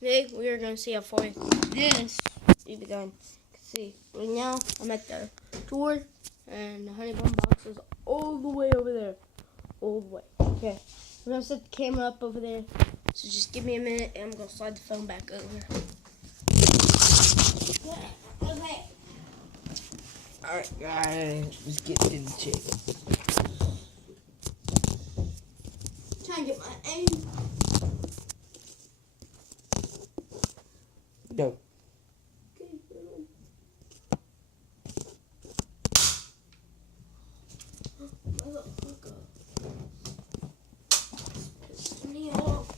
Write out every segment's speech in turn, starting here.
Today we are going to see how far this BB gun can see. Right now I'm at the door and the honey bun box is all the way over there. All the way. Okay. I'm going to set the camera up over there. So just give me a minute and I'm going to slide the phone back over. Okay. Alright guys, let's get to the chicken. Trying to get my aim. Go. Okay, motherfucker. Piss me off.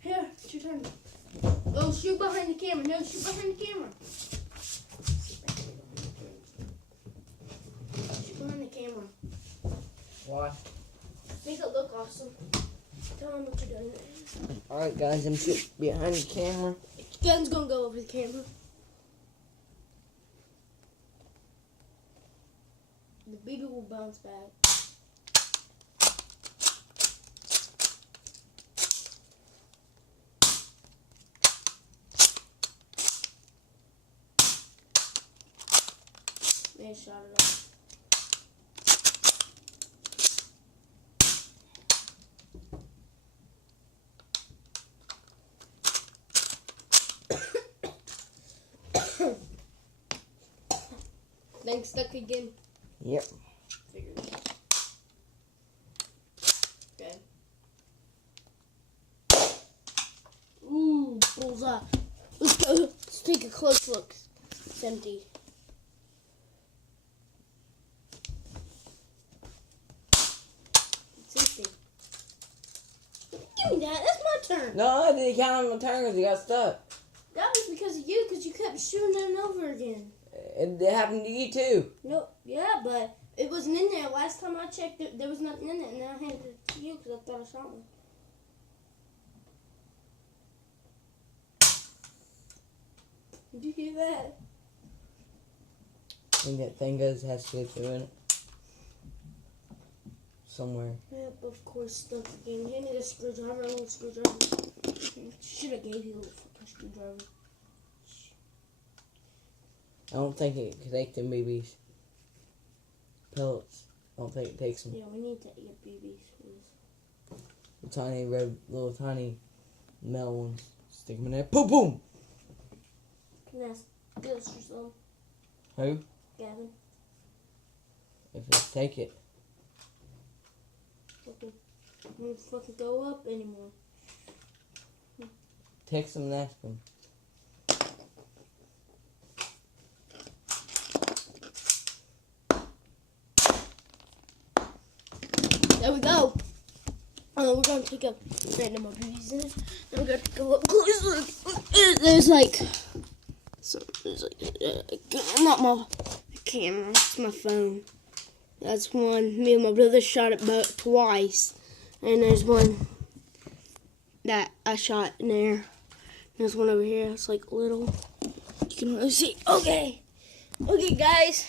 Here, it's your turn. Oh, shoot behind the camera. No, shoot behind the camera. Shoot behind the camera. Why? Make it look awesome. Tell them what you're doing. Alright guys, I'm sitting behind the camera. The gun's gonna go over the camera. The BB will bounce back. They shot it off. Thing stuck again. Yep. Figured it out. Okay. Ooh, bullseye. Let's go. Let's take a close look. It's empty. It's empty. Give me that. That's my turn. No, I didn't count on my turn because you got stuck. That was because of you, because you kept shooting it over again. It happened to you too. No, yeah, but it wasn't in there. Last time I checked, there was nothing in it, and I handed it to you because I thought I shot one. Did you hear that? I think that thing has CO2 in it. Somewhere. Yep, of course, stuck again. Hand me the screwdriver. I want a screwdriver. Should have gave you a fucking screwdriver. I don't think it can take them BBs. Pellets. I don't think it takes them. Yeah, we need to get BBs for this. The tiny red, little tiny metal ones. Stick them in there. Boom, boom. Can I ask this for some? Who? Gavin. If it's take it. Fucking, won't fucking go up anymore. Text them and ask them. There we go. We're gonna take a random of these in it. Then we're gonna go up close. Look, there's like, not my camera, it's my phone. That's one. Me and my brother shot it both twice, and there's one that I shot in there. There's one over here. It's like little. You can really see. Okay, guys.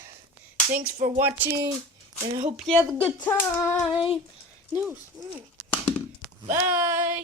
Thanks for watching. And I hope you have a good time. No. Bye.